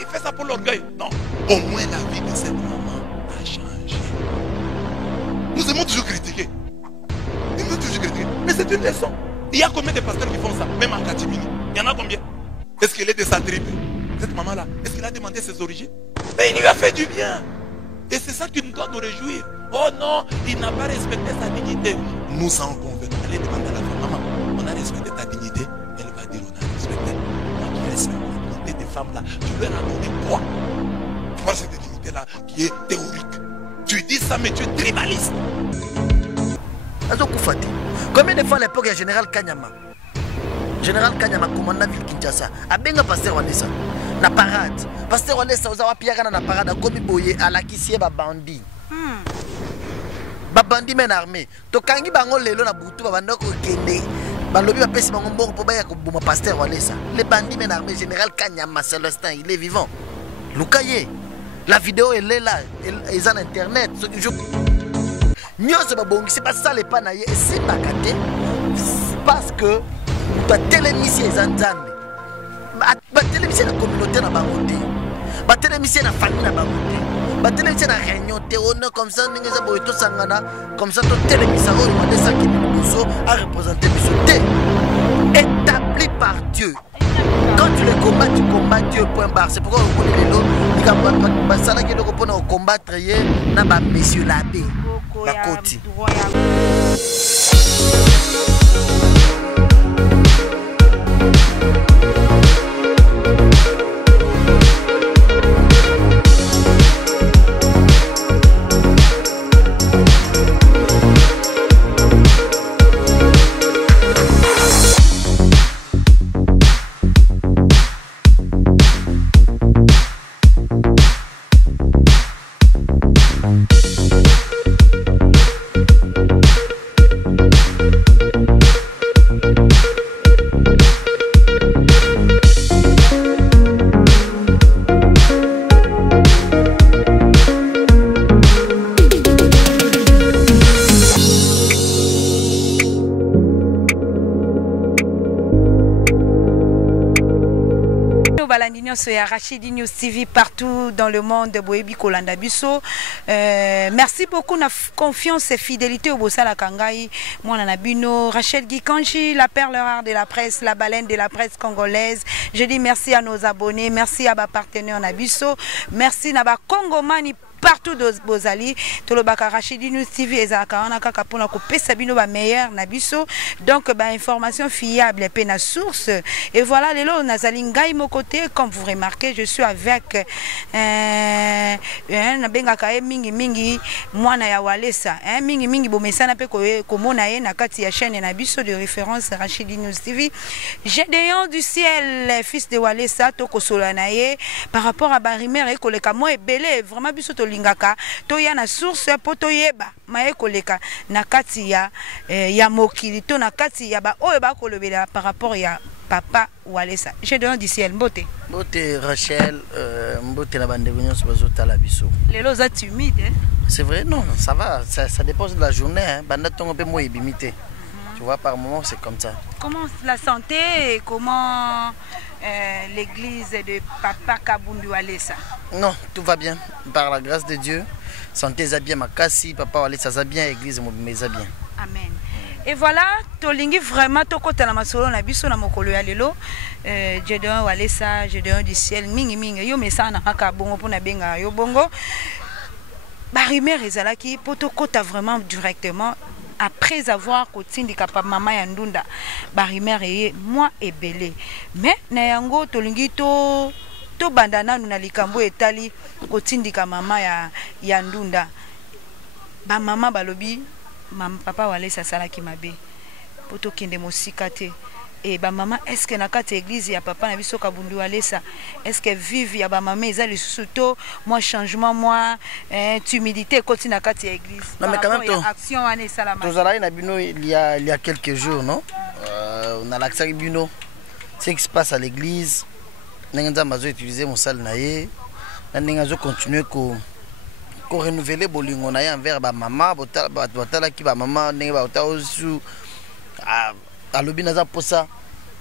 il fait ça pour l'orgueil. Non. Au moins la vie de cette maman a changé. Nous aimons toujours critiquer. Nous aimons toujours critiquer. Mais c'est une leçon. Il y a combien de pasteurs qui font ça? Même en catimini. Il y en a combien? Est-ce qu'il est de sa tribu? Cette maman-là, est-ce qu'il a demandé ses origines? Mais il lui a fait du bien. Et c'est ça qui nous doit nous réjouir. Oh non, il n'a pas respecté sa dignité. Nous sommes convaincus. Allez demander à la femme, maman, on a respecté ta dignité. Elle va dire, on a respecté. Moi qui respecte la dignité des femmes là, tu leur as donné quoi? Moi cette dignité là qui est théorique. Tu dis ça mais tu es tribaliste. Combien de fois à l'époque il y a Général Kanyama? Général Kanyama commande la ville Kinshasa. A benga pasteur Walesa. Na parade. Pasteur Walesa ozawa piagana na parade komi boye ala kisie ba bandi. Ba bandi men armé. To kangi bango lelo na butu ba banda ko kende. Ba lobi ba pesi bango mbongo po ba ya ko boma pasteur Walesa. Les bandits men armés Général Kanyama Célestin, il est vivant. Lukaye. La vidéo elle est là, elle est sur internet. Ce que je c'est pas ça les panaye et c'est pas gâté parce que tu as télémisé les anzambe. Ba télémisé la communauté na bangote. Ba télémisé la famille na bangote. Ba télémisé la réunion on comme ça ninga boito sangana comme ça to télémisé o demande ça qui nous a représenté bisoté établi par Dieu. Quand tu le combats, tu combats Dieu, point barre. C'est pourquoi on connaît les lots. Il y a des gens qui combattre, il y a monsieur l'abbé. La côte. C'est Rachidi News TV partout dans le monde de Boebi Kolanda Bisso. Merci beaucoup de confiance et fidélité au Bossala Kangai. Moi, Nanabino, Rachel Gikanji, la perle rare de la presse, la baleine de la presse congolaise. Je dis merci à nos abonnés, merci à nos partenaires Nabisso, merci à nos Congomani partout de Bozali, tout le Rachidi News TV et Zakana Kakapona Kopé Sabino ba meilleur Nabiso. Donc information fiable et peine à source. Et voilà les lots Nazalingai mon côté, comme vous remarquez, je suis avec Nabengaka mingi mingi mwana ya Walesa. Mingi mingi bomesana pe komona ye na kati ya chaîne Nabiso de référence Rachidi News TV. Gédéon du ciel, fils de Walesa, toko solanaye par rapport à Barimer et koleka moi et belé vraiment biso lingaka to ya na source po to yeba maye koleka na kati ya mokili to na kati ya ba oyo ba kolobela par rapport ya papa Walesa. Je donne du ciel mbote Rachel mbote na bande bonyo bazo tala biso lelo za timide hein? C'est vrai non ça va ça dépend de la journée hein banda tongo pe mo ibimité. Tu vois par moment c'est comme ça. Comment la santé et comment l'église de Papa Kabundu Walesa? Non, tout va bien. Par la grâce de Dieu. Santé za bien makasi, Papa Walesa za bien, église mais za bien. Amen. Et voilà, tolingi vraiment tokota na masolo na biso na mokolo ya lelo. Gédéon Walesa, Gédéon du ciel, mingi mingi yo mesa na kaka bongo pona benga yo bongo. Barimer ezalaki potokota vraiment directement. Après avoir continué papa maman yandunda Barimer et moi et belé mais na yango tolingi to bandana na likambo etali kotindika mama ya yandunda ba mama balobi papa Walesa salaki mabe poto kende mosika te et ba maman est-ce que na kati église ya papa na biso Kabundu Walesa est-ce que vive ya ba maman eza le susuto moi changement moi timidité continue na kati église. Non mais quand même action ane salama tozala na bino il y a quelques jours non on a l'accès bino ce qui se passe à l'église n'enga mazo utiliser mon salle naé n'enga zo continuer ko renouveler bolingo na ya envers ba maman botala ki ba maman n'enga ba osu alobi naza posa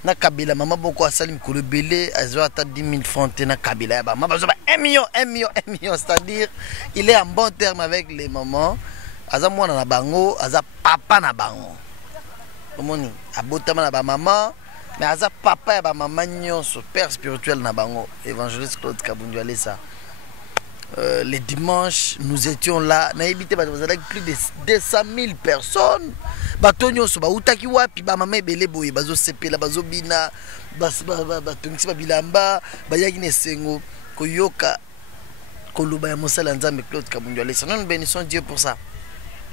na kabila mama boko asali mikolo belé azo ata 10 000 francs te na kabila ya ba mama bazo ba 1 million c'est-à-dire il est en bon terme avec les mamans aza mwana na bango aza papa na bango omoni abotama na ba maman mais aza papa ya ba maman nyonso père spirituel na bango évangéliste Claude Kabundu Alessa. Les dimanches, nous étions là. Nous avons avec plus de 200 000 personnes. Batonyo so ba utaki wapi ba mama ebele boye bazo sepela bazo bina batongisi ba bilamba bayaki ne sengo koyoka koluba ya mosala nzambe Claude Kabundu Alessa. Nous bénissons Dieu pour ça.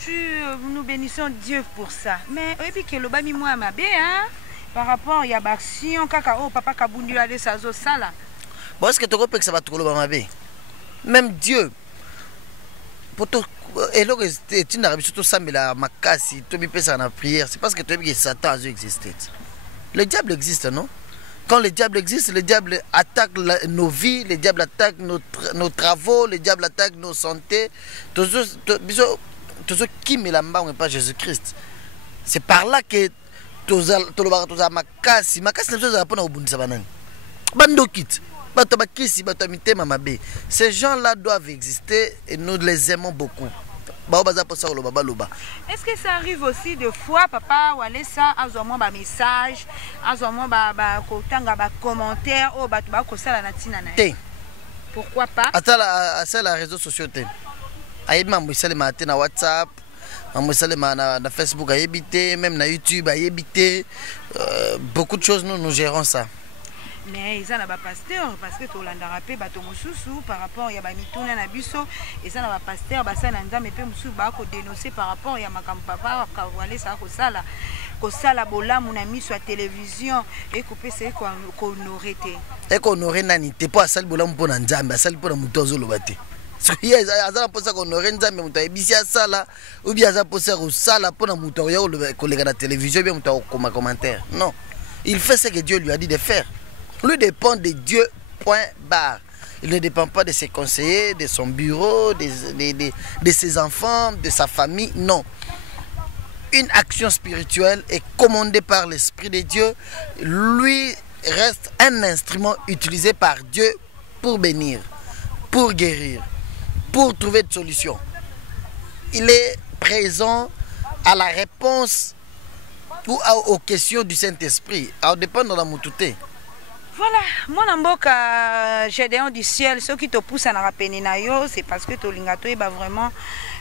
Nous bénissons Dieu pour ça. Mais et que le bami moi mabe hein par rapport ya baction kaka oh papa Kabundu Alessa zo sala. Bon est-ce que tu comprends que ça va trop le mabe? Même Dieu, pour tout, et là, tu n'as pas tout ça, mais la makasi, tu peux faire la prière, c'est parce que tu as vu que Satan a existé. Le diable existe, non? Quand le diable existe, le diable attaque nos vies, le diable attaque nos travaux, le diable attaque nos santé. Tout ce qui me l'a mais pas Jésus-Christ. C'est par là que tu as makasi, makasi, tu as pas bando kit. Ces gens-là doivent exister et nous les aimons beaucoup. Est-ce que ça arrive aussi de fois, papa, ou aller ça, à un moment, message, à un moment, commentaire, ou pourquoi pas? À la réseaux sociaux. Na WhatsApp, na Facebook, même na YouTube, beaucoup de choses, nous gérons ça. Mais ils ont un pasteur parce que tu l'as rappelé par rapport à Mituna Nabiso et ça n'a pas pasteur ça n'a mais peut dénoncer par rapport à ma papa Kawale ça ko sala bola mon ami sur la télévision et couper c'est qu'on aurait été et qu'on aurait nani t'es pas sale bola mon pona nzambe sale pona mutozo lobate so yes azala posa qu'on aurait nzambe muto ebisia sala ou bien azala posa ko sala pona muto ya ko lega na télévision bien muto ko commentaire non il fait ce que Dieu lui a dit de faire. Lui dépend de Dieu, point barre. Il ne dépend pas de ses conseillers, de son bureau, de ses enfants, de sa famille. Non. Une action spirituelle est commandée par l'Esprit de Dieu. Lui reste un instrument utilisé par Dieu pour bénir, pour guérir, pour trouver des solutions. Il est présent à la réponse ou aux questions du Saint-Esprit. Alors dépend de la moutouté. Voilà, moi namboka Gédéon du ciel, ceux qui te poussent à rappeler nayo, c'est parce que tolingato est vraiment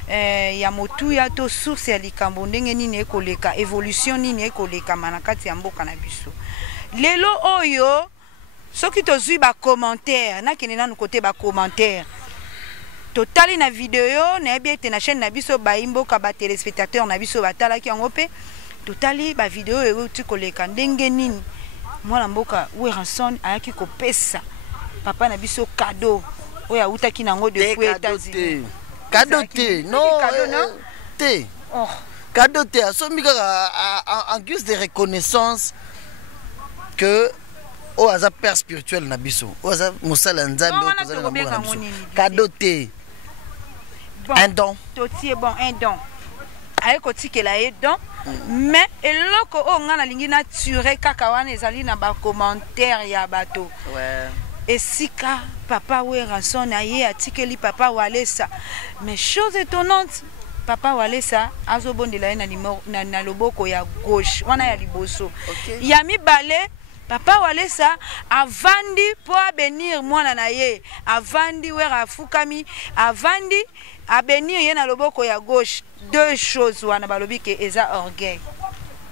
ya motu ya to source ya likambo ndenge nini ekoleka évolution nini ekoleka manakati ya mboka na biso. Lelo oyo ceux qui te zui ba commentaire, na kenena no côté ba commentaire. Totali na vidéo na bien te na chaîne na biso ba imboka ba téléspectateurs na biso batala ki yango pe. Totali ba vidéo e tu koleka ndenge nini. Moi mboka Weranson ayaki kopesa papa na biso cadeau oya utaki nango de fouet États-Unis cadeau te non te oh cadeau te asomi en guise de reconnaissance que o aza père spirituel na biso o aza musala nzambe o kozala na biso cadeau te un don totie bon un don ayeko tikela ye don mais eloko o ngana lingi naturel kaka wana ezali na ba commentaire ya bato ouais esika papa Weranson aye atikeli papa Walesa mais chose étonnante papa Walesa azobondela na loboko ya gauche wana ya liboso ya mibale papa Walesa avandi pour bénir mwana na ye avandi wera fukami avandi a bénir ye na loboko ya gauche. Deux choses wana balobi ke eza orgueil.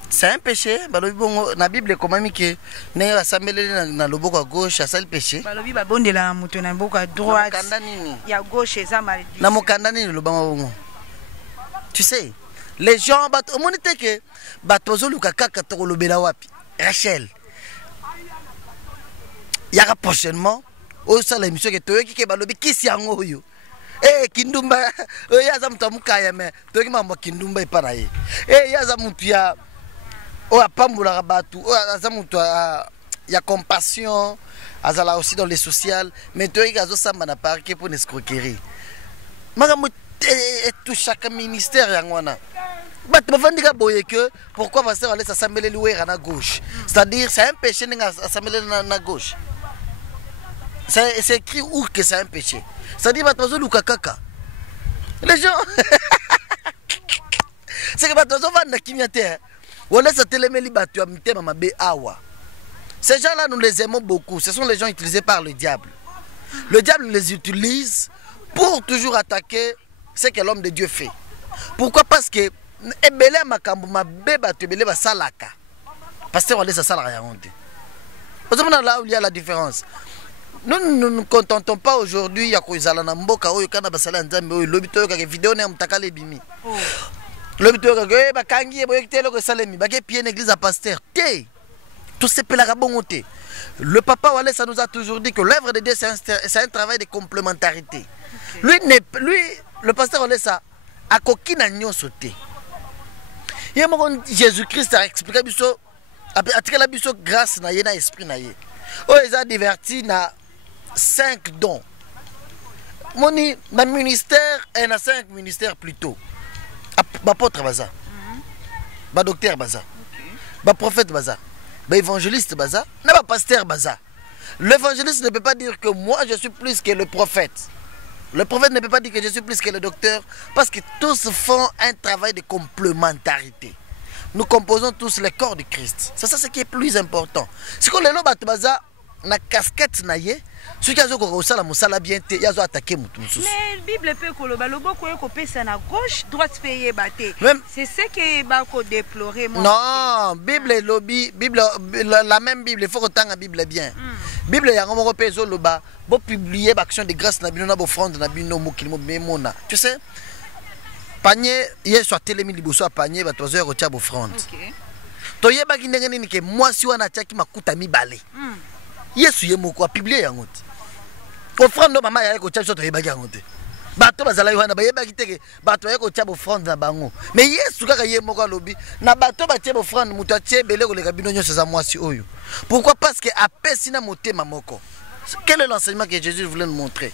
C'est un péché. Balobi bongo na Bible komami ke ne rassemblé na loboko à gauche, c'est le péché. Balobi ba bondela na muto na loboko à droite. Ya gauche eza malédiction. Na mokanda nini lobanga bongo. Tu sais, les gens bat au monite ke batozo luka kaka to lobela wapi. Rachel. Yaka prochainement au sala émission ke toyoki ke balobi kisi yango yo. Eh kindumba yaza mtu amukaya me toki mambo kindumba ipana ye yaza mtu ya o apambula batu o yaza mtu ya compassion azala aussi dans les social mais toki gazo samba na parquet pour escroquerie maka tout chaque ministère yangwana Pourquoi pasteur allait s'assembler à gauche? C'est-à-dire, c'est un péché d'assembler à gauche. C'est écrit où que c'est un péché. C'est-à-dire, les gens. C'est que ces gens-là, nous les aimons beaucoup. Ce sont les gens utilisés par le diable. Le diable les utilise pour toujours attaquer ce que l'homme de Dieu fait. Pourquoi? Parce que pasteur, là où il y a la différence. Nous ne nous contentons pas aujourd'hui à cause de la mboka ou kana basala nzambe ou lobito ka vidéo na mtakale bimi. Lobito ka ba kangi bo yekitelo ko salemi ba ke pied église à pasteur. Té. Tout ce pelaka bongoté. Le papa Wale ça nous a toujours dit que l'œuvre de Dieu c'est un travail de complémentarité. Okay. Lui le pasteur Wale ça a kokina nyonso té. Jésus-Christ a expliqué biso a tika la biso grâce na ye na esprit na ye. Oh ils a diverti na 5 dons. Moni, dans le ministère, il y a 5 ministères plutôt. Apôtre baza, docteur baza, prophète baza, évangéliste baza, pasteur baza. L'évangéliste ne peut pas dire que moi je suis plus que le prophète. Le prophète ne peut pas dire que je suis plus que le docteur, parce que tous font un travail de complémentarité. Nous composons tous le corps de Christ. C'est ça ce qui est plus important. C'est que les gens baza na casquette na ye. Ce qui a bien été, il a attaqué Moutou. Mais la Bible peut que le boko est à gauche, droite payer batté. C'est ce que Bako déplorer. Non, Bible et lobby, Bible, la même Bible, il faut que la Bible bien. Bible, il y a un moment où le bas, pour publier l'action de grâce, na bino, offrande, na bino, mokilimo, memona. Tu sais, panier, hier soit télémi liboso à panier, va 3 heures au tchab offrande. To ye baki ndengeni ke moi si wana tchaki makuta mi balé. Yesu ye moko a publié yango. Offrande mama ya ko tchab so to ye baki yango te. Bato bazala yohana ba ye baki teke bato ya ko tchab offrande na bango. Mais Yesu kaka ye moko lobi na bato ba tchab offrande muto a tche belé ko le kabino nyonso za moi si oyo. Pourquoi? Parce que apesi na motema moko. Quel est l'enseignement que Jésus voulait nous montrer?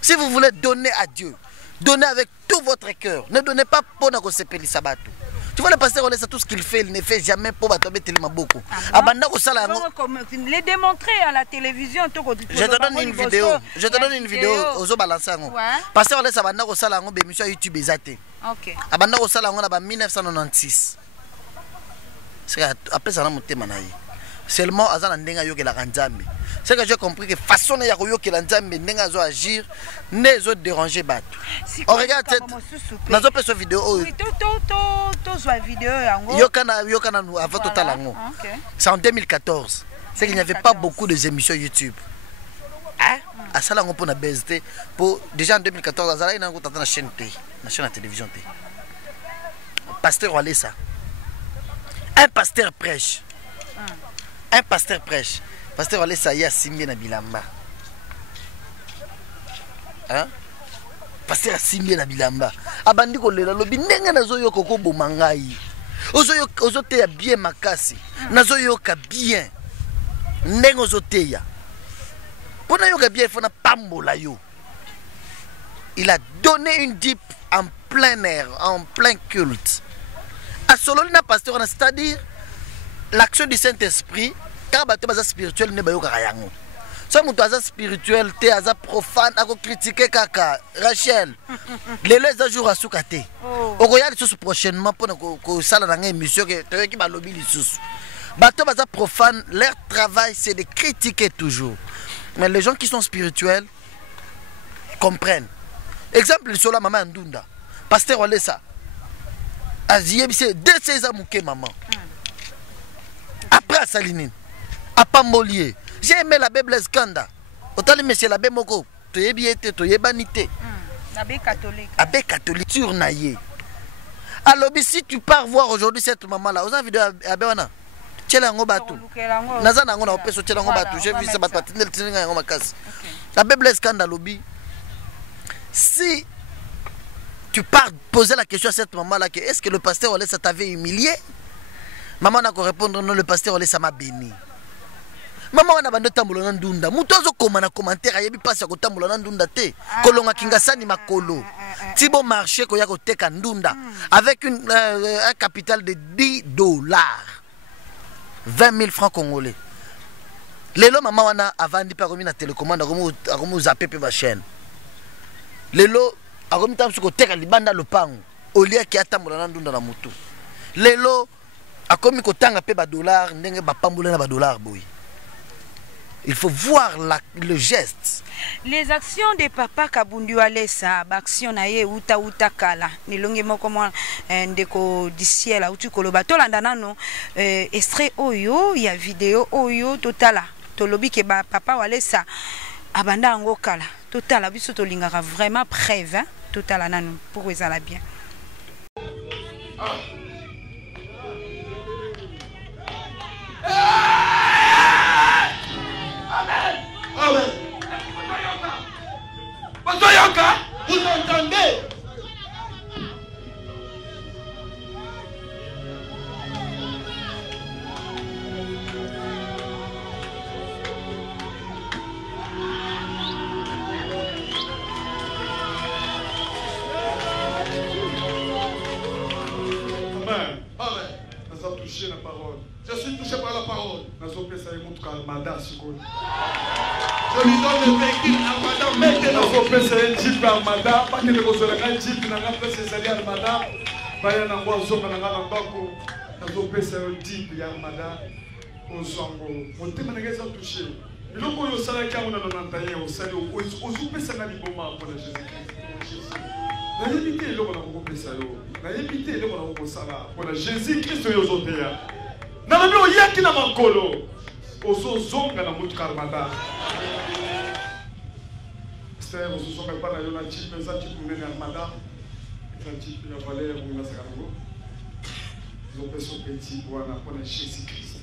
Si vous voulez donner à Dieu, donnez avec tout votre cœur. Ne donnez pas pour na ko sepeli sabato. Tu vois le pasteur, on laisse tout ce qu'il fait, il ne fait jamais pour tomber tellement beaucoup. Les démontrer à la télévision. Je te donne une vidéo. Je te donne une vidéo aux balançants. Pasteur, on laisse abanda ko sala ngo émission YouTube ezate. OK. Abanda ko sala ngo na 1996. C'est après ça na motema na ye. Seulement azana ndenga yo ke la kanzambe. C'est que j'ai compris que façon ya ko yo ke la nzambe ndenga zo agir, ne zo déranger bato. On regarde cette nazo pe so vidéo. Oui, to zo vidéo yango. Yo kana nous avant total yango. C'est en 2014. C'est qu'il n'y avait pas beaucoup de émissions YouTube. Hein? À ça là on peut na BST pour déjà en 2014 azala ina ko tata na chaîne T, na chaîne de télévision T. Pasteur Wale ça. Un pasteur prêche. Un pasteur prêche. Pasteur Wale ça y a simé na bilamba. Hein? Pasteur a simé na bilamba. Abandi ko lela lobi ndenge nazo yo koko bomangai. Ozo te ya bien makasi. Nazo yo ka bien. Ndenge ozo te ya. Pona yo ka bien fona pambola yo. Il a donné une dip en plein air, en plein culte. A sololina pasteur, c'est-à-dire l'action du Saint-Esprit, quand tu es spirituel, ne pas yango. Si tu es spirituel, tu es profane, tu as critiqué Kaka, Rachel. Les jours à Soukate. On regarde ça prochainement pour que ça dans une émission que tu as qui va lobby les sous. Bato baza profane, leur travail c'est de critiquer toujours. Mais les gens qui sont spirituels comprennent. Exemple sur la maman Ndunda. Pasteur Wale ça. Aziye bise de ces amouké maman. Après Salinine, à Pambolier, j'ai aimé la Bible Skanda. Autant les messieurs la Moko, tu es bien, tu es banité. L'abbé catholique. Abbé catholique sur Naye. Alors, si tu pars voir aujourd'hui cette maman-là, aux vidéo à Béwana, tu es là en bateau. Nazana on a opé sur tu es là en bateau. J'ai vu ce bateau, tu es là en casse. La Bible Skanda lobby. Si tu pars poser la question à cette maman-là, est-ce que le pasteur Wale ça t'avait humilié? Maman n'a qu'à répondre non, le pasteur Wale ça m'a béni. Mama wana bando tambola na ndunda. Mutu azokoma na commentaire ayebi pasi ya kotambola na ndunda te. Kolonga kingasani makolo. Tibo marché ko ya koteka ndunda avec un capital de $10. 20 000 francs congolais. Lelo mama wana avandi pa komi na télécommande akomo zappe pe ba chaîne. Lelo akomi tamsu koteka libanda lopango. Olia ki atambola na ndunda na mutu. Lelo akomi kotanga pe ba dollar ndenge ba pambola na ba dollar boy. Il faut voir le geste. Les actions de papa Kabundu Alessa, action na ye uta kala. Nilonge moko mwa ndeko du ciel utu koloba tolanda nano extrait oyo ya vidéo oyo totala. Tolobi ke ba papa Alessa abanda ngo kala. Totala biso tolingaka vraiment preuve hein? Totala nano pour ezala bien. Amen. Vous entendez? Amen. Amen. Nous avons touché la parole. Je suis touché par la parole. Nous avons fait ça et montre qu'Almada Sikoni. Je lui donne le véhicule Armada maintenant. Nous avons fait ça et Jeep Armada. Pas que les Rosolanga Jeep n'a pas fait ça et Armada. Baya na ngwazo na ngana bako. Nous avons fait ça et Jeep Armada. Ozango. Motema na ngeza touché. Biloko yo sala kama na nantaye o sala o ozupesa na liboma pour Jésus-Christ. Na yebite eloko na kokopesa yo. Na yebite eloko na kokosala pour Jésus-Christ yo zoteya. Na lobi oyaki na makolo. Ozozonga na mutu Armada. C'est ozozonga pa na yo na Jeep za Jeep munene Armada. Za Jeep ya valeur mu na sakango. Zo peso petit pour Jésus-Christ.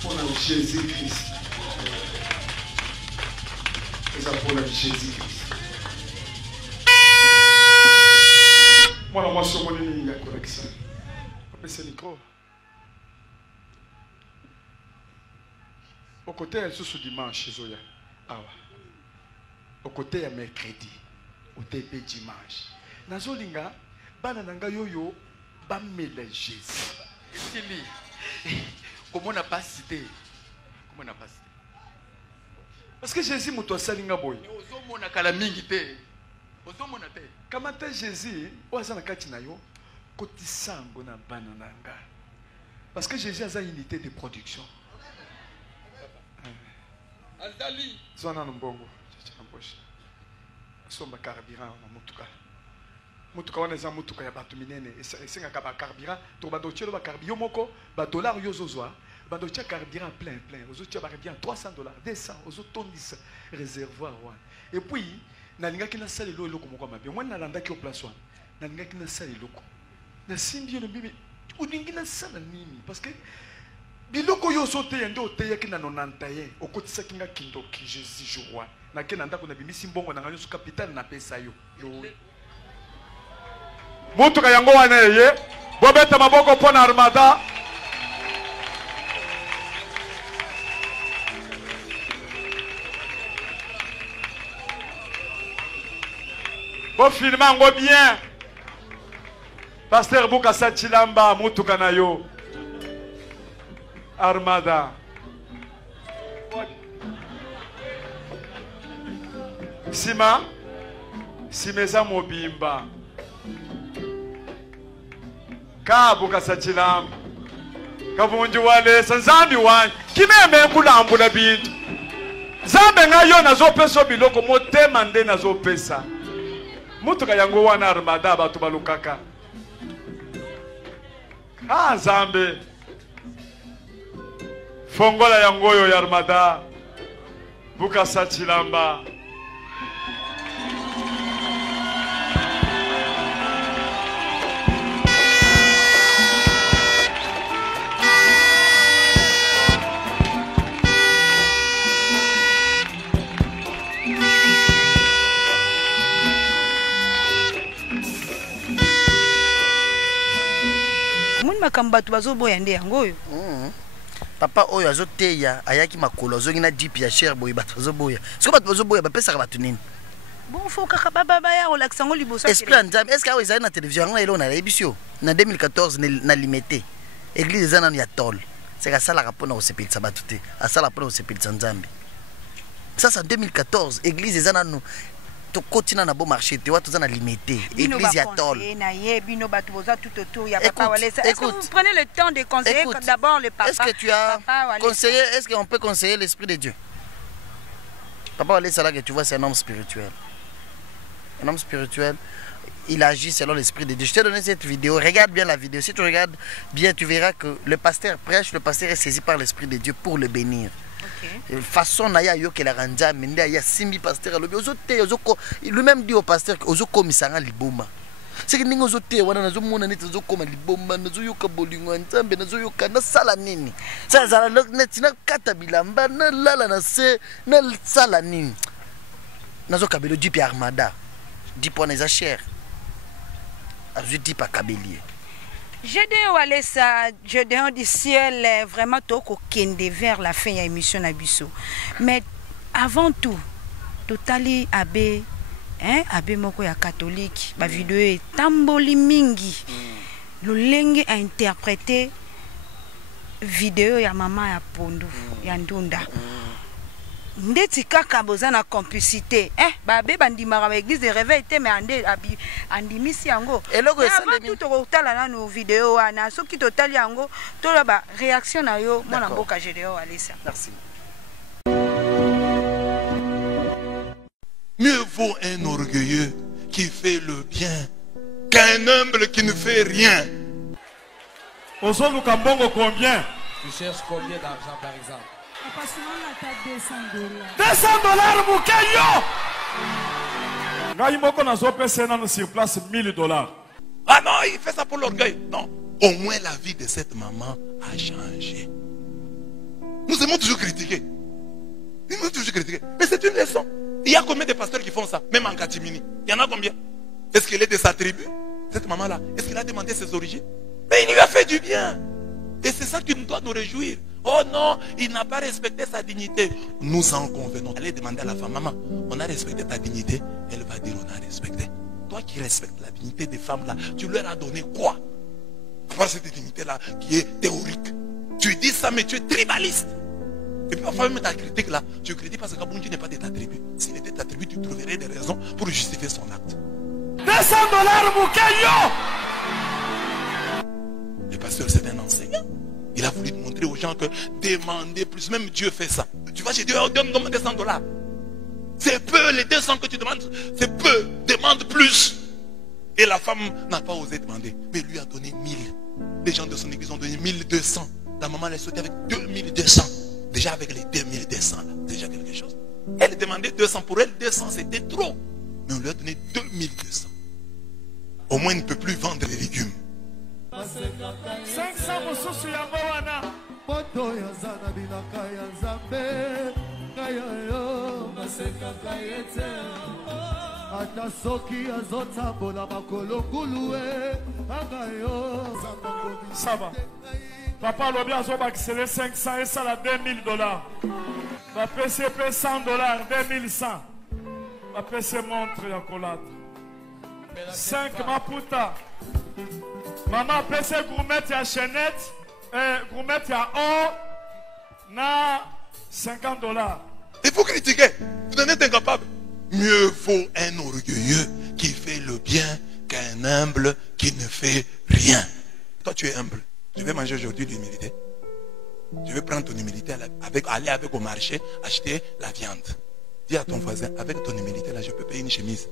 Pour Jésus-Christ. C'est ça pour Jésus-Christ. Moi, je suis mon ennemi, il y a correction. Après ce micro. Au côté, elle se dimanche, Zoya. Au côté, il y a mercredi. Au TP dimanche. Nazolinga, banananga yoyo, bamele Jésus. Comment on n'a pas cité? Comment on n'a pas cité? Parce que Jésus m'a dit salinga boy. Ozomo na kalamingi te. Ozomo na te. Comment Jésus, oza na kati na yo, kotisango na banananga. Parce que Jésus a une unité de production. Azali. Zona mbongo, chacha mpoche. Somba carburant na mutuka. Mutuka wana za mutuka ya batu minene esenga ka ba carburant to ba dochelo ba carburant moko ba dollar yo zozwa ba docha carburant plein ozo tia ba carburant $300 200 ozo tondisa réservoir wana et puis na linga kina sala lo eloko moko mabe mwana nalanda ki au place wana na linga kina sala eloko na simbi no bibi uningi na sala nini parce que biloko yo sote yende oteya kina 91 okotisa kinga kindo ki Jésus jour na kina ndako na bimisi mbongo na nganyo su capital na pesa yo Mutuka yango wana ye bobeta maboko pona Armada bo filma ngo bien Pasteur Bukasa Chilamba mutuka na yo Armada Sima Simeza mobimba Kabuka sachilam Kabunju wale sanzambi wani Kimeme kulambula bintu Zambe nga yo nazo peso biloko motema nde nazo pesa Mutuka yango wana Armada batu balukaka Zambe Fongola yango yo ya Armada Buka sachilamba Makamba tu bazo boya nde yango yo. papa oyo azoteya ayaki makolo azongi na jeep ya cher boye bato azoboya siko bato bazoboya bapesaka bato nini bon faut kaka baba ya olakisa ngo liboso esprit ya nzambe est ce que awa ezali na télévision yango eloko nayebi si yo na 2014 na limité église eza nano ya tol seke asalaka mpona kosepelisa bato te asalaka mpona kosepelisa nzambe sasa 2014 église eza nano tokotina na bon marché te wa toza na limité église ya tol Est-ce que vous prenez le temps de conseiller d'abord le papa? Est-ce que tu as conseillé, est-ce qu'on peut conseiller l'esprit de Dieu? Papa Walé, c'est là que tu vois, c'est un homme spirituel. Un homme spirituel, il agit selon l'esprit de Dieu. Je t'ai donné cette vidéo, regarde bien la vidéo. Si tu regardes bien, tu verras que le pasteur prêche, le pasteur est saisi par l'esprit de Dieu pour le bénir. Okay. Façon naya yo ke la ranja mende ya simbi pasteur lobi ozote ozoko lui-même dit au pasteur ozoko misanga liboma c'est que ningo ozote wana nazo mona neti ozoko ma liboma nazo yoka bolingo nzambe nazo yoka na sala nini ça zala neti na kata bilamba na lala na se na sala nini nazo kabelo jipi armada dipona za cher azu dipa kabelier Gédéon Walesa, Gédéon du ciel, vraiment toko kende vers la fin de l'émission Nabiso. Mais avant tout, totali abe, abe moko ya catholique, ba vidéo est tamboli mingi. Lolenge a interprété vidéo ya mama ya Pondu, ya Ndunda. Ndeti kaka boza na complicité babe bandimaka ba église de réveil te mais andimisi yango eloko esalemi tout tokotala nanu vidéo wana soki totali yango tola ba réaction na yo mwana mboka Gédéon Walesa. Merci. Mieux vaut un orgueilleux qui fait le bien qu'un humble qui ne fait rien. Ozoluka mbongo combien? Tu cherches combien d'argent par exemple? $200 Mukeyo! Ngai moko nazo pesa nano sur place $1000. Ah non, il fait ça pour l'orgueil. Non. Au moins la vie de cette maman a changé. Nous aimons toujours critiquer. Nous aimons toujours critiquer. Mais c'est une leçon. Il y a combien de pasteurs qui font ça? Même en catimini. Il y en a combien? Est-ce qu'elle est de sa tribu? Cette maman-là, est-ce qu'elle a demandé ses origines? Mais il lui a fait du bien. Et c'est ça qui nous doit nous réjouir. Oh non, il n'a pas respecté sa dignité. Nous en convenons. Allez demander à la femme, maman, on a respecté ta dignité. Elle va dire, on a respecté. Toi qui respectes la dignité des femmes là, tu leur as donné quoi? Voir cette dignité-là qui est théorique. Tu dis ça, mais tu es tribaliste. Et puis parfois même ta critique là, tu critiques parce que Kabunji n'est pas de ta tribu. S'il était de ta tribu, tu trouverais des raisons pour justifier son acte. $200 Mukeyo! Le pasteur, c'est un enseignant. Il a voulu montrer aux gens que demander plus, même Dieu fait ça. Tu vas chez Dieu, donne-moi $200. C'est peu, les 200 que tu demandes, c'est peu. Demande plus. Et la femme n'a pas osé demander, mais lui a donné 1000. Les gens de son église ont donné 1200. La maman l'a sauté avec 2200. Déjà avec les 2200, là, déjà quelque chose. Elle demandait 200. Pour elle, 200 c'était trop. Mais on lui a donné 2200. Au moins, il ne peut plus vendre les légumes. 500 mosusu ya wana moto ya zana bilaka ya nzambe kaya yo maseka kayete ata soki azotambola makolo nguluwe agayo saba papa lobi azobakisele 500 esala $2000 bapesi pe $100 2100 bapesi montre ya kolata 5 maputa. Maman pèse gourmette à chaînette, gourmette à or, na $50. Il faut critiquer. Vous en êtes incapable. Mieux vaut un orgueilleux qui fait le bien qu'un humble qui ne fait rien. Toi, tu es humble. Tu veux manger aujourd'hui de l'humilité. Tu veux prendre ton humilité, aller avec au marché, acheter la viande. Dis à ton voisin, avec ton humilité, là, je peux payer une chemise.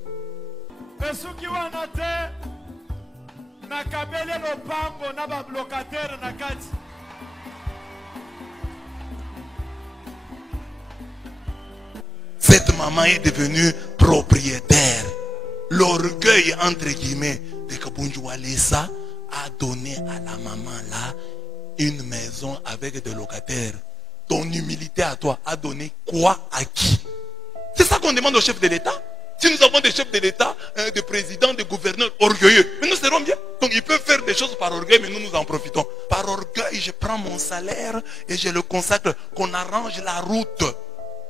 Cette maman est devenue propriétaire. L'orgueil, entre guillemets, de Kabunji Walesa a donné à la maman là une maison avec des locataires. Ton humilité à toi a donné quoi à qui? C'est ça qu'on demande au chef de l'État. Si nous avons des chefs de l'État, des présidents, des gouverneurs orgueilleux, mais nous serons bien. Donc ils peuvent faire des choses par orgueil, mais nous en profitons. Par orgueil, je prends mon salaire et je le consacre, qu'on arrange la route.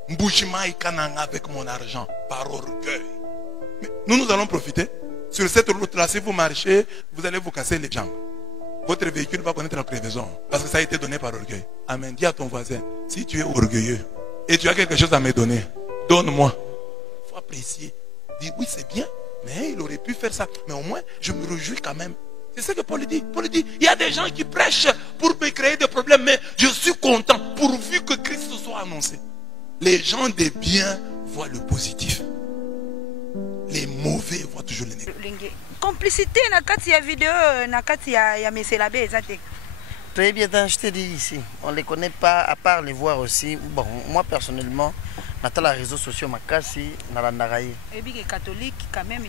Mbujima et Kananga avec mon argent, par orgueil. Mais nous allons profiter. Sur cette route-là, si vous marchez, vous allez vous casser les jambes. Votre véhicule va connaître la crevaison. Parce que ça a été donné par orgueil. Amen. Dis à ton voisin, si tu es orgueilleux et tu as quelque chose à me donner, donne-moi. Il faut apprécier. Dis oui, c'est bien, mais il aurait pu faire ça. Mais au moins, je me réjouis quand même. C'est ce que Paul dit. Paul dit, il y a des gens qui prêchent pour me créer des problèmes, mais je suis content pourvu que Christ soit annoncé. Les gens des biens voient le positif. Les mauvais voient toujours le négatif. Complicité na kati ya vidéo na kati ya Monsieur l'abbé exact. Très bien, je te dis ici, on ne les connaît pas, à part les voir aussi. Bon, moi personnellement, dans les réseaux sociaux, catholique quand même,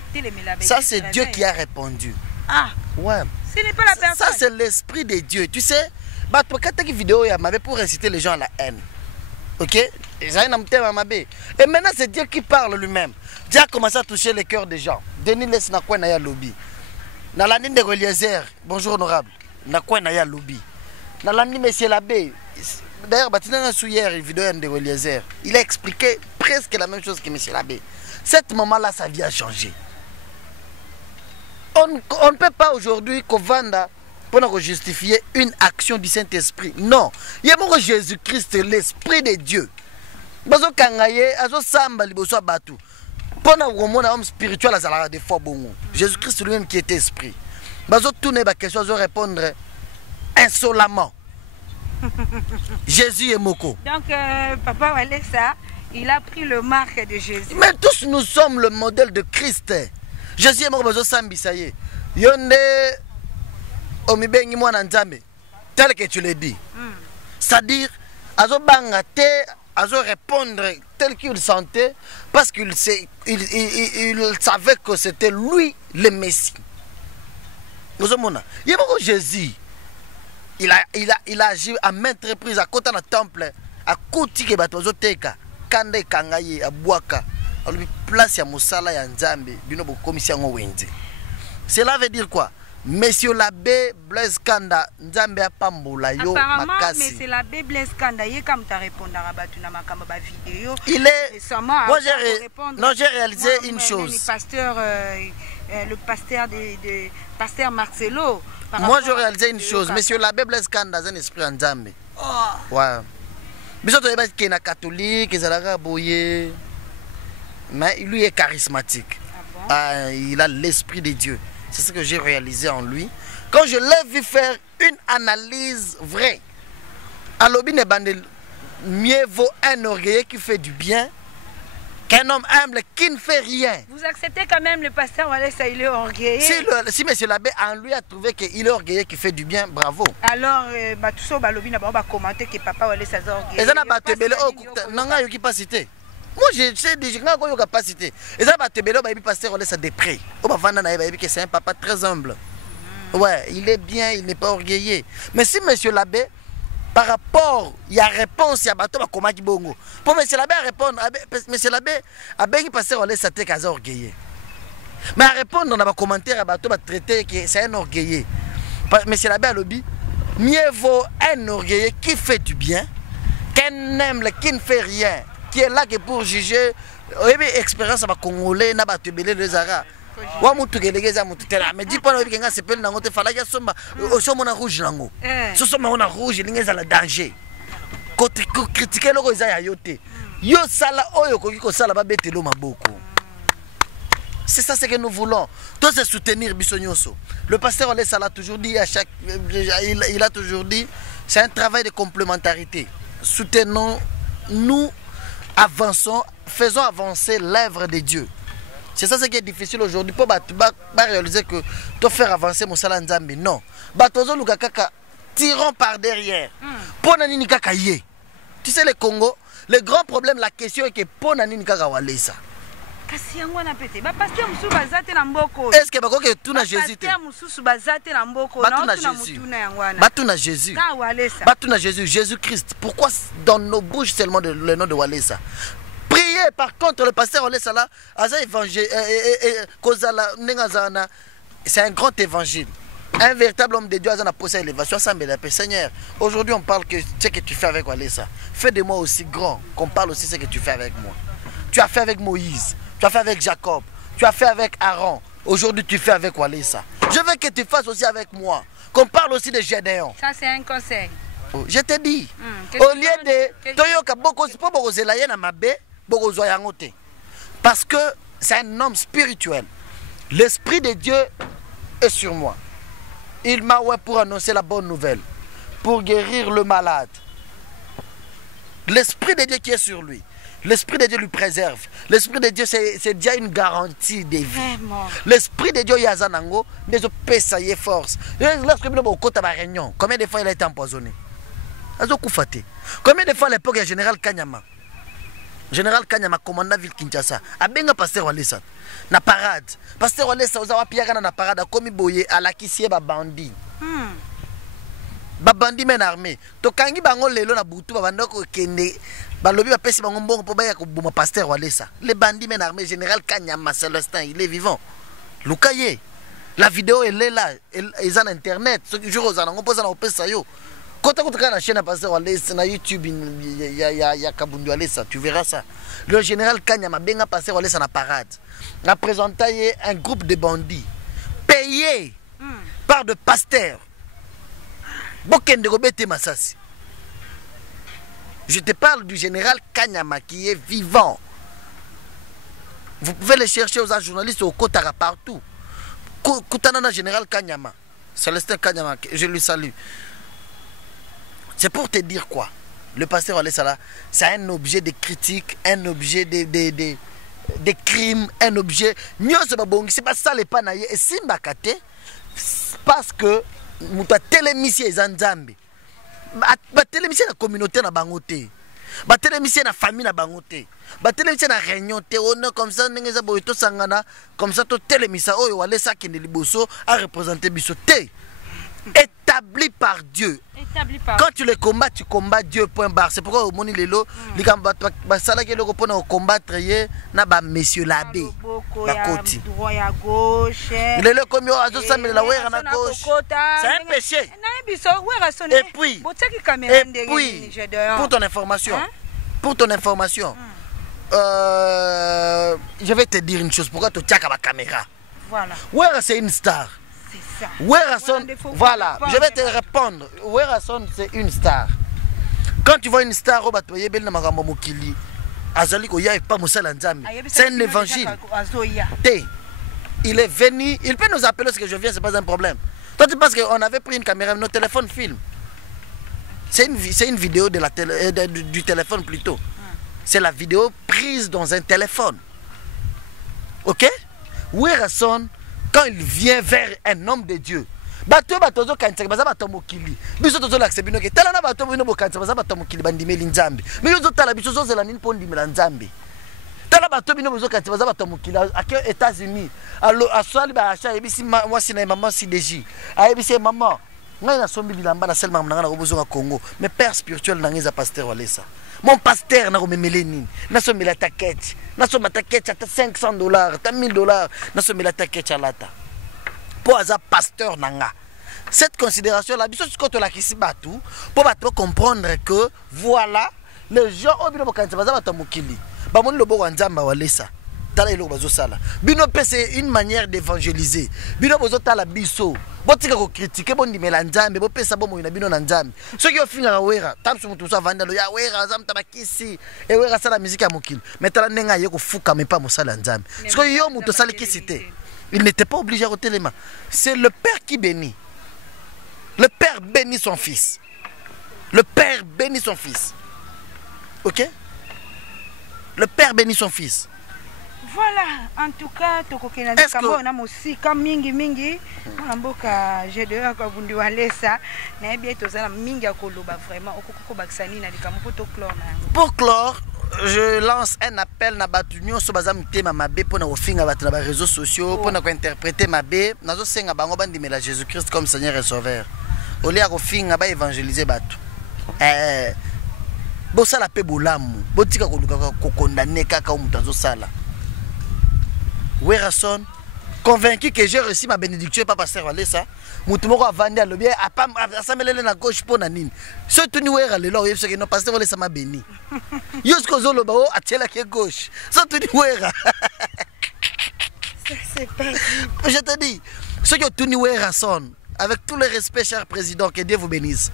ça c'est Dieu qui a répondu. Ah, ouais. Ce n'est pas la personne. Ça c'est l'esprit de Dieu. Tu sais, quand tu vidéo, il m'avait pour inciter les gens à la haine. Ok? Et maintenant c'est Dieu qui parle lui-même. Dieu a commencé à toucher les cœurs des gens. Denis laisse na quoi na ya lobby. Na la ligne de Eliezer, bonjour honorable. Na quoi na ya lobby. Na la ligne Monsieur l'abbé. D'ailleurs, hier, vidéo de Eliezer, il a expliqué presque la même chose que Monsieur l'abbé. Cette maman-là, sa vie a changé. On ne peut pas aujourd'hui Kovanda pour justifier une action du Saint-Esprit. Non. Il y a Jésus-Christ, l'Esprit de Dieu. Bazo kangaye, azo samba liboso batu. Pona womona homme spirituel azala des fois bon. Jésus-Christ lui-même qui était esprit. Bazo tourner ba question, azo répondre insolemment. Jésus est Moko. Donc, Papa Walesa, il a pris le marque de Jésus. Mais tous nous sommes le modèle de Christ. Jésus est Moko, Sambisaye. Yonde, Omibengi Mwana Nzambe, tel que tu l'as dit. C'est-à-dire, Azo Bangate, Azo répondre tel qu'il sentait, parce qu'il savait que c'était lui le Messie. Nous sommes Jésus. Il a agi à maintes reprises à côté du temple, à côté de Batozoteka, Kande Kangaye, à Boaka, à lui place à Moussala et à Nzambe, d'une commission au Wendy. Cela veut dire quoi? Monsieur l'abbé Blaise Kanda, Nzambe a Pambola, yo, Makasi. Monsieur l'abbé Blaise Kanda, il est comme tu as répondu à ma vidéo. Il est. Moi, j'ai réalisé une chose. Le pasteur de pasteur Marcelo. Moi, je réalisé une chose. Monsieur l'abbé Blaise Kanda, un esprit en Nzambe. Ouais. Mais surtout, il est catholique, il est boyé. Mais lui est charismatique. Il a l'esprit de Dieu. C'est ce que j'ai réalisé en lui. Quand je l'ai vu faire une analyse vraie, à l'obine bandel, mieux vaut un orgueilleux qui fait du bien qu'un homme humble qui ne fait rien. Vous acceptez quand même le pasteur Walesa, il est orgueilleux. Si monsieur l'abbé en lui a trouvé qu'il est orgueilleux qui fait du bien, bravo. Alors, tout ça, on va commenter que papa Walesa est orgueilleux. Et ça n'a pas été belé. Non, il n'y a pas cité. Moi, je sais déjà qu'il n'y a pas cité. Et ça n'a pas été belé, il pasteur Walesa de près. C'est un papa très humble. Ouais, il est bien, il n'est pas orgueilleux. Mais si monsieur l'abbé, par rapport, il y a réponse, il y a bateau, comment il bongo. Pour monsieur l'abbé répondre, monsieur l'abbé, il passe à l'aise, c'est orgueilleux. Mais à répondre dans les commentaires, à bateau, va traiter que c'est un orgueilleux. Monsieur l'abbé a lobby, mieux vaut un orgueilleux qui fait du bien qu'un humble qui ne fait rien, qui est là que pour juger. Expérience à Congolais, n'a pas tubélé les Arabes. Wa mutu gelegeza mutu tela mais dis pas no bikenga sepel nango te fala ya somba o somo na rouge nango so soma na rouge lingeza la danger ko critiquer loko za ya yote yo sala oyo ko kiko sala ba betelo maboko. C'est ça ce que nous voulons, tous se soutenir bisonyoso. Le pasteur Walesa l'a toujours dit à chaque il a toujours dit c'est un travail de complémentarité. Soutenons nous, avançons, faisons avancer l'œuvre de Dieu. C'est ça ce qui est difficile aujourd'hui pour réaliser que tu faire avancer mon salat Nzambe. Non. Tirons par derrière. Pour nani kaka yé. Tu sais le Congo, le grand problème, la question est que pour nani kaka Walesa. Est-ce que bako que tout na Jésus? Batu na Jésus. Batu na Jésus, Jésus-Christ. Pourquoi dans nos bouches seulement le nom de Walesa? Priez par contre, le pasteur Olesa là, c'est un grand évangile. Un véritable homme de Dieu a posé l'élévation. Seigneur, aujourd'hui on parle que ce que tu fais avec Olesa. Fais de moi aussi grand, qu'on parle aussi ce que tu fais avec moi. Tu as fait avec Moïse, tu as fait avec Jacob, tu as fait avec Aaron. Aujourd'hui tu fais avec Olesa. Je veux que tu fasses aussi avec moi. Qu'on parle aussi de Gédéon. Ça c'est un conseil. Je te dis, au lieu de Toyoka parce que c'est un homme spirituel. L'Esprit de Dieu est sur moi. Il m'a oué pour annoncer la bonne nouvelle, pour guérir le malade. L'Esprit de Dieu qui est sur lui. L'Esprit de Dieu lui préserve. L'Esprit de Dieu, c'est déjà une garantie de vie. L'Esprit de Dieu, Yazanango, ne peut ça y est force. Lorsque nous avons une réunion, combien de fois il a été empoisonné? Combien de fois à l'époque, il y a Général Kanyama? Général Kanyama, commandant ville Kinshasa, a bien pasteur Walesa. Na parade. Pasteur Walesa, vous avez piagana na parade, comme boye à la kissie ba bandi. Ba bandi men armé. To kangi bango lelo na butu ba bandoko kende. Ba lobi ba pesi bango mbongo po ba ya ko boma pasteur Walesa. Les bandits men armés, Général Kanyama Célestin, il est vivant. Lukaye. La vidéo elle est là, elle est en internet. Ce jour aux anango pose na opesa yo. Quand tu as la chaîne à passer sur YouTube, il y a Kabundu Alessa, tu verras ça. Le général Kanyama bien passé à la parade. A présenté un groupe de bandits payés par de pasteurs. Je te parle du général Kanyama qui est vivant. Vous pouvez le chercher aux journalistes au Kotara partout. Koutanana général Kanyama, Célestin Kanyama, je lui salue. C'est pour te dire quoi? Le pasteur Alessala, c'est un objet de critique, un objet de crime, un objet. C'est pas ça les panaye. Et si mbakate, parce que nous avons télémisé les Nzambe. Télémisé la communauté na bangote. Télémisé la famille na bangote. Télémisé la réunion. On est comme ça, nous avons tout sangana. Comme ça, tout télémisé. Oh, Walesa qui est liboso a représenté bisoté. Établi par Dieu. Quand tu le combats, tu combats Dieu, point barre. C'est pourquoi au Moni Lelo, les gars, combattre, monsieur l'abbé. C'est un péché. Et puis, pour ton information, je vais te dire une chose. Pourquoi tu tiens la caméra? Voilà. Ouais, c'est une star. Werason, voilà, je vais te répondre. Werason, c'est une star. Quand tu vois une star, c'est un évangile. Il est venu, il peut nous appeler ce que je viens, c'est pas un problème. Toi, tu penses qu'on avait pris une caméra, nos téléphones filment. C'est une vidéo de du téléphone plutôt. C'est la vidéo prise dans un téléphone. Ok? Werason, quand il vient vers un homme de Dieu, États-Unis, mais père spirituel n'a pasteur Walesa. Mon pasteur n'a pas mélanine. N'a pas la taquette. N'a pas la taquette à $500, à $1000. N'a pas la taquette à l'ata. Pour avoir pasteur nanga. Cette considération là, bisous quand on la kissi batou, pour comprendre que voilà les gens au bino bokanza baza batamukili. Ba moni lobo wanzamba Walesa. Tala ilo bazo sala. Bino c'est une manière d'évangéliser. Bino bozo tala biso. Botika ko critiquer bondi melanzambe, bo pesa bo moina bino na nzambe. Ce qui ofinga wera, tamsu mutu sa vandalo ya wera zamta bakisi e wera sala musique ya mokili. Mais tala nenga yeko fuka mais pas mosala nzambe. Ce que yo mutu sala kisité. Il n'était pas obligé à téléma. C'est le père qui bénit. Le père bénit son fils. Le père bénit son fils. OK? Le père bénit son fils. Voilà, en tout cas, tokokena kambo na musika mingi mingi na mboka Gédéon Kabundu Alessa na bien tozala mingi akoloba vraiment okoko baksani na likambo poto clore na. Pour clore, je lance un appel na batunyo so bazam tema mabe pona ofinga batu na ba réseaux sociaux pona ko interpréter mabe nazo senga bango bandimela Jésus-Christ comme Seigneur et Sauveur. Olia ko finga ba évangéliser batu. bosala pe bolamu botika ko condamner kaka o mutazo sala. Werason convaincu que j'ai reçu ma bénédiction pas pasteur Walesa mutu moko avandi alobi apa asamelele na gauche pona nini surtout ni wera lelo yebso que non pasteur Walesa ma béni yo ce que zoloba o atiela ke gauche surtout ni wera c'est pas je te dis ce que tu ni wera son avec tout le respect cher président que Dieu vous bénisse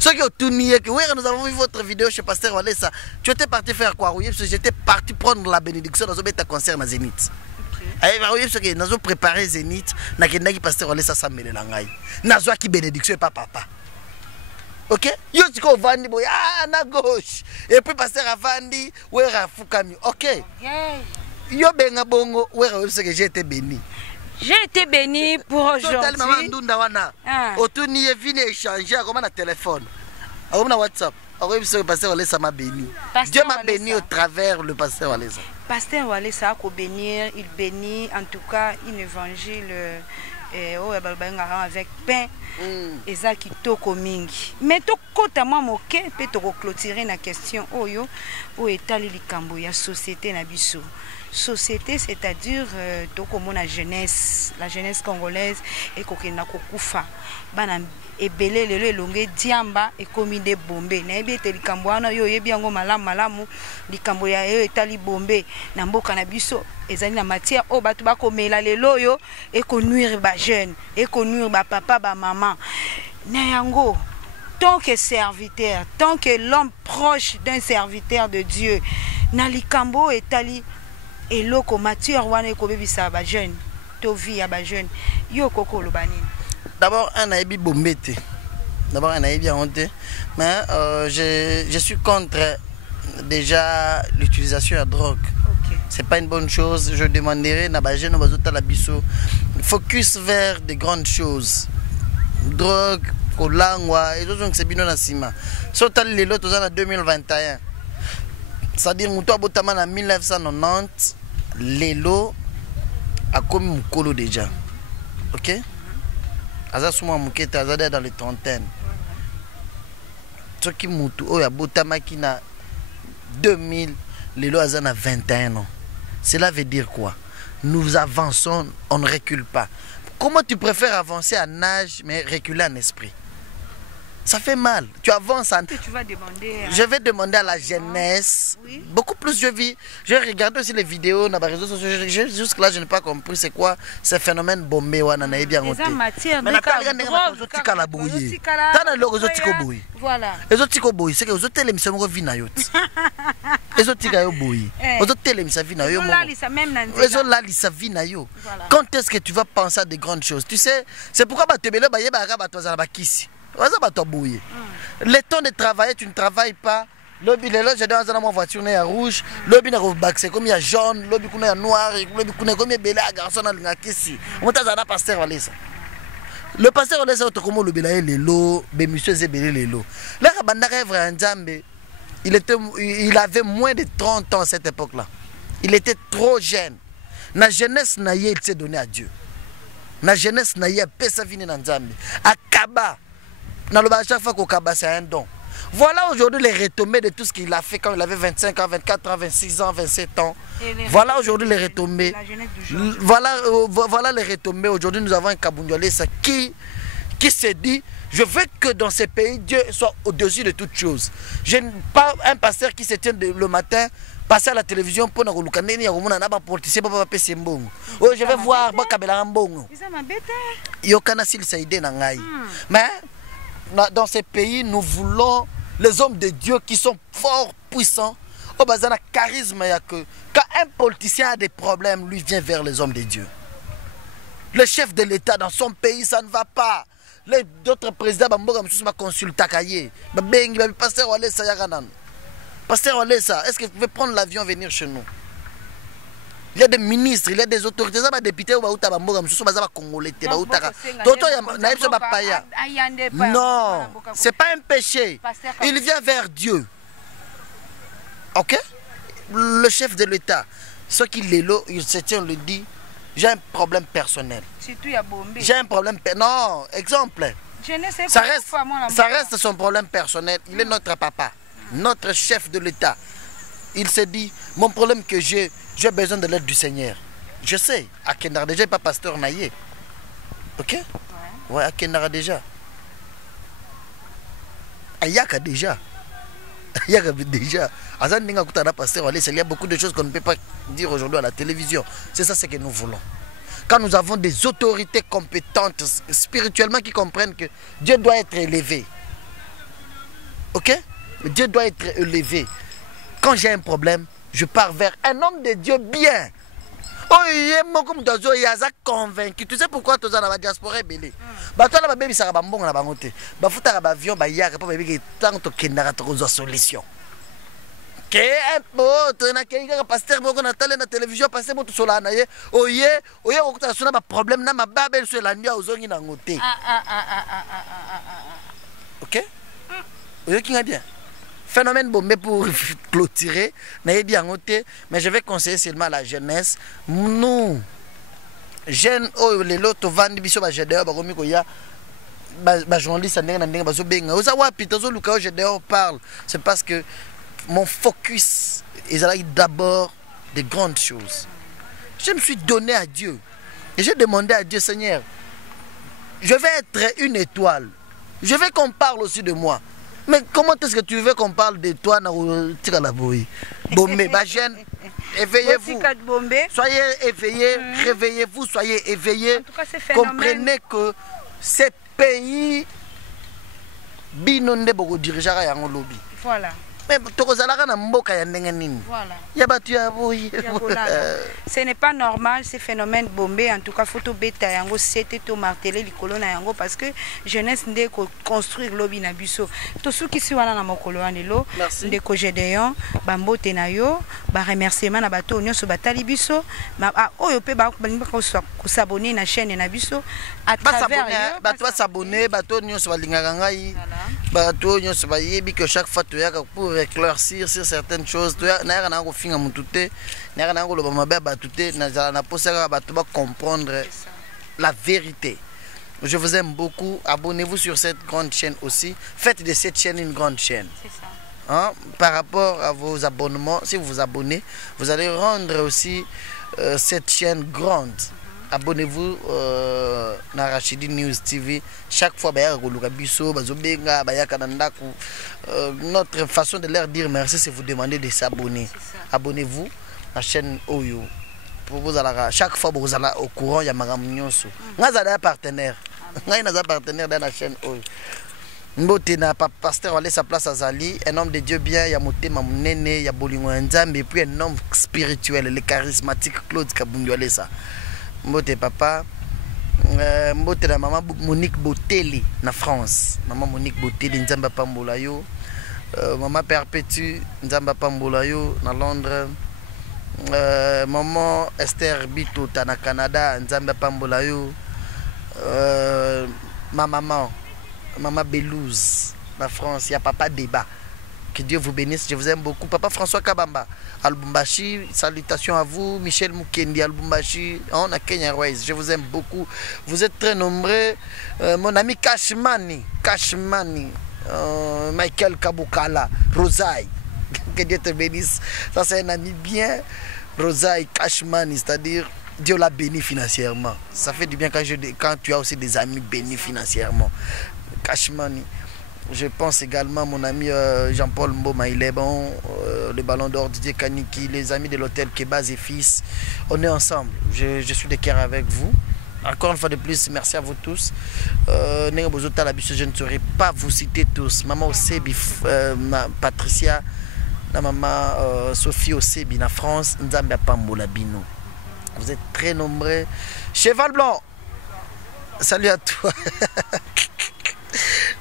ce que tu ni que wera nous avons vu votre vidéo chez pasteur Walesa tu étais parti faire quoi oui parce que j'étais parti prendre la bénédiction dans un bête concert na Zénith. Aïe, parce que nous avons préparé Zénith, nous avons pasteur Walesa samele langai. Nous avons qui bénédiction et pas papa. Ok? Yo tiko vandi boy na gauche. Et puis pasteur avandi, wera fukami. Ok? Yo benga bongo, wera parce que j'ai été béni. J'ai été béni pour aujourd'hui. Totalement ndunda wana. Otuni est venu échanger comme na téléphone. Comme na WhatsApp. Le pasteur Walesa m'a béni. Dieu m'a béni au travers le pasteur Walesa. Pasteur Walesa a bénir, il bénit en tout cas une évangile avec pain et ça qui toko mingi. Mais to kota moi moke peut to clôturer la question oyo o etali likambo ya société na biso. Société c'est-à-dire toko mona jeunesse, la jeunesse congolaise et kokena kokufa. Bana ebele lelo elonge diamba ekomi de bombe na yebi ete likambo wana yo yebi yango malamu likambo ya yo etali bombe na mboka na biso ezali na matière o batu bakomela lelo yo ekonuire ba jeune ekonuire ba papa ba maman na yango tant que serviteur tant que l'homme proche d'un serviteur de Dieu na likambo etali eloko matière wana ekobebisa ba jeune to vie ya ba jeune yo kokolo banini. D'abord, un aïbi bombé. D'abord, un aïbi honte. Mais je suis contre déjà l'utilisation de drogue. Okay. C'est pas une bonne chose. Je demanderai focus vers des grandes choses. Drogue, kolangwa, et d'autres c'est bien nasima. Surtout les lots en 2021. C'est-à-dire que Botama en 1990, les lots a commis Mukolo déjà. Ok? Azasuma mukete azade dans les trentaines. Soki mutu oya botamaki na 2000 lelo azana 21 ans. Cela veut dire quoi? Nous avançons, on ne recule pas. Comment tu préfères avancer en âge mais reculer en esprit? Ça fait mal. Tu avances en... Tu vas demander à... Je vais demander à la jeunesse. Oui. Beaucoup plus je vis. Je regarde aussi les vidéos dans les réseaux sociaux. Jusque là, je n'ai pas compris c'est quoi ce phénomène bombé. Voilà. Les autres boy, c'est que les autres télémissions me vina yot. Les autres tika yo boy. Les autres télémissions vina yo. Les autres là lisa vina yo. Quand est-ce que tu vas penser à des grandes choses? Tu sais, c'est pourquoi ba tebele ba yeba ka ba toza ba kisi. Le temps de travailler, tu ne travailles pas. Lobby les loges dans une voiture rouge, lobby na c'est comme il y a jaune, lobby il y a noir, lobby comme il y a belé garçon dans le kisi. On t'a dit pasteur Walesa. Le pasteur Walesa autre comme le belé les lots, be monsieur zebelé les lots. Là bandaka vrai Nzambe, il avait moins de 30 ans à cette époque-là. Il était trop jeune. La jeunesse naïe il s'est donné à Dieu. La jeunesse naïe pesa vini na Nzambe. Akaba. À chaque fois qu'Okaba c'est un don. Voilà aujourd'hui les retombées de tout ce qu'il a fait quand il avait 25 ans, 24 ans, 26 ans, 27 ans. Voilà aujourd'hui les retombées. Voilà les retombées. Aujourd'hui nous avons un Kabundiolesa qui se dit je veux que dans ces pays Dieu soit au-dessus de toutes choses. Je n'ai pas un pasteur qui se tient le matin passer à la télévision pour nous regarder je vais voir mais dans ces pays, nous voulons les hommes de Dieu qui sont forts, puissants. Au bazar, charisme, quand un politicien a des problèmes, lui vient vers les hommes de Dieu. Le chef de l'État dans son pays, ça ne va pas. D'autres présidents, consultent Pasteur Walesa, Pasteur Walesa, est-ce que vous pouvez prendre l'avion et venir chez nous? Il y a des ministres, il y a des autorités, il y a des députés, il y a des Congolais, non, ce n'est pas un péché. Il vient vers Dieu. Ok? Le chef de l'État, ce qu'il est là, il se tient, le dit, j'ai un problème personnel. J'ai un problème personnel. Non, exemple. Ça reste son problème personnel. Il est notre papa. notre chef de l'État, il s'est dit, mon problème que j'ai besoin de l'aide du Seigneur. Je sais, à Kendara déjà, pas pasteur Naïe. Ok? Ouais, à Kendara déjà. À Yaka déjà. Il y a déjà. Il y a beaucoup de choses qu'on ne peut pas dire aujourd'hui à la télévision. C'est ça ce que nous voulons. Quand nous avons des autorités compétentes spirituellement qui comprennent que Dieu doit être élevé. Ok? Dieu doit être élevé. Quand j'ai un problème, je pars vers un homme de Dieu bien. Oh, il est convaincu. Tu sais pourquoi tu es dans la diaspora est belé? Tu as un bébé qui est bon dans la banque. Tu as un avion, tu as un bébé qui est en solution. Tu as un pasteur qui est dans la télévision, pasteur qui est dans la télévision, un problème dans ma babel sur la nuit aux zones dans côté. Ok? Vous qui bien? Phénomène bombé pour clôturer, mais je vais conseiller seulement à la jeunesse. Nous, jeunes, les lots vendent des biso ba Gédéon, ba komi koya, ba journaliste ndenge na ndenge bazo benga. Oza wapi tozo luka Gédéon parle. C'est parce que mon focus est d'abord des grandes choses. Je me suis donné à Dieu et j'ai demandé à Dieu, Seigneur, je vais être une étoile. Je veux qu'on parle aussi de moi. Mais comment est-ce que tu veux qu'on parle de toi dans le Tiralaboui? Bombé, ma jeune, éveillez-vous. Soyez éveillés, réveillez-vous, soyez éveillés. En tout cas, comprenez que ces pays, binonde beaucoup dirigeants à lobby. Voilà. Mais voilà. Ce n'est pas normal ces phénomènes bombés. En tout cas, photo bêta yango c'était to marteler les colonnes yango parce que jeunesse ndé construire lobby na biso. Tout ceux qui sont wana na mokolo anelo ndé ko Gédéon bambote na yo ba remerciement na bato nyonso batali biso ma oyo pe ba ko s'abonner na chaîne na biso à travers yo bato s'abonner bato nyonso balingaka ngai bato nyonso ba yebi que chaque fois tu yaka pour éclaircir sur certaines choses tu na na ko finga mutute na na ko lo ba batute na za na posaka bato ba comprendre la vérité. Je vous aime beaucoup. Abonnez-vous sur cette grande chaîne aussi. Faites de cette chaîne une grande chaîne. C'est ça. Hein? Par rapport à vos abonnements, si vous vous abonnez, vous allez rendre aussi cette chaîne grande. Abonnez-vous à Rachidi News TV. Chaque fois, notre façon de leur dire merci, c'est vous demander de s'abonner. Abonnez-vous à la chaîne Oyo. Pour vous chaque fois, vous allez au courant, il y a Magamnyonso. Nous avons un partenaire. Nous avons un partenaire dans la chaîne Oyo. Mbote na pasteur allait sa place à Zali, un homme de Dieu bien, il y a Motema Munene, il y a Bolingo Nzambe, et puis un homme spirituel, le charismatique Claude Kabundu ça. Mbote papa, Mbote na maman Monique Boteli na France, maman Monique Boteli Nzamba Pambolayo, maman Perpétue Nzamba Pambolayo na Londres, maman Esther Bito na Canada Nzamba Pambolayo, ma maman Maman Belouze, la France, il y a Papa Débat. Que Dieu vous bénisse, je vous aime beaucoup. Papa François Kabamba, Albumbashi, salutations à vous. Michel Mukendi, Albumbashi, on a Kenya Airways, je vous aime beaucoup. Vous êtes très nombreux. Mon ami Kashmani, Michael Kabukala, Rosaï, que Dieu te bénisse. Ça, c'est un ami bien. Rosaï, Kashmani, c'est-à-dire Dieu l'a béni financièrement. Ça fait du bien quand tu as aussi des amis bénis financièrement. Kashmani. Je pense également à mon ami Jean-Paul Mboma, il est bon, le ballon d'or Didier Kaniki, les amis de l'hôtel Kebaz et Fils. On est ensemble. Je suis de cœur avec vous. Encore une fois de plus, merci à vous tous. Je ne saurais pas vous citer tous. Maman Osebi, Patricia, maman Sophie Osebi, en France, Nzambe Pambola Bino. Vous êtes très nombreux. Cheval Blanc, salut à toi.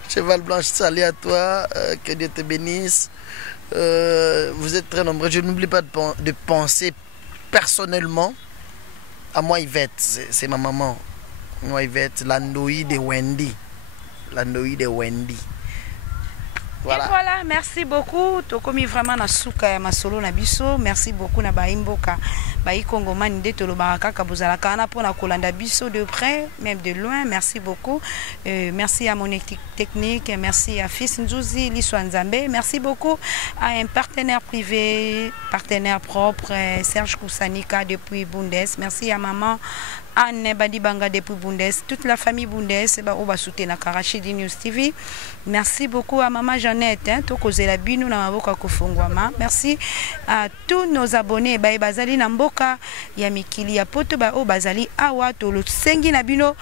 Cheval Blanc, salut à toi. Que Dieu te bénisse. Vous êtes très nombreux. Je n'oublie pas de penser personnellement à moi Yvette. C'est ma maman. Moi Yvette, l'Andoï de Wendy. L'Andoï de Wendy. Voilà. Et voilà, merci beaucoup. Tokomi vraiment na souka ya masolo na biso. Merci beaucoup na baimboka. bayi kongomani nde tolobaka kaka bozalaka wana mpona kolanda biso de près même de loin. Merci beaucoup. Merci à mon équipe technique, merci à Fils Nzouzi Liswa Nzambe, merci beaucoup à un partenaire privé, partenaire propre, Serge Koussanika depuis Bundes. Merci à maman Anne Badibanga depuis Bundes, toute la famille Bundes, on va soutenir Karachidi News TV. Merci beaucoup à maman Jeannette, merci à tous nos abonnés, Bazali Namboka, Yamikili, Yapoto, Bazali Awa, Tolo Sengi Nabino,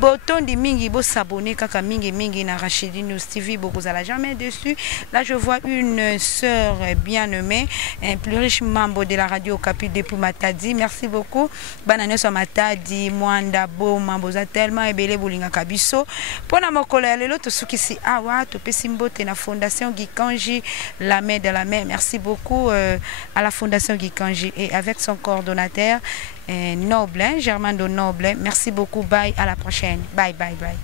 Boton di Mingi, Bo s'abonner, Kaka Mingi Mingi, na Rachidi News TV, beaucoup à jamais dessus. Là, je vois une sœur bien nommée, un plus riche membre de la radio Capi depuis Matadi. Merci beaucoup. Banane sur Matadi. Mwanda bo mamboza tellement ebele bolinga kabiso pona mokolo ya lelo tosukisi awa topesi mbote na fondation Gikanji la main de la main. Merci beaucoup à la fondation Gikanji et avec son coordonnateur Noble, Germando Noble. Merci beaucoup, bye, à la prochaine, bye bye bye.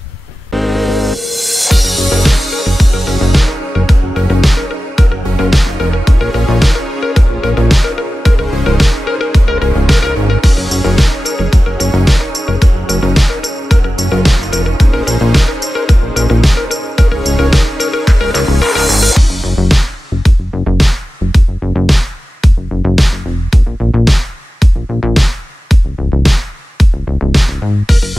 Bye.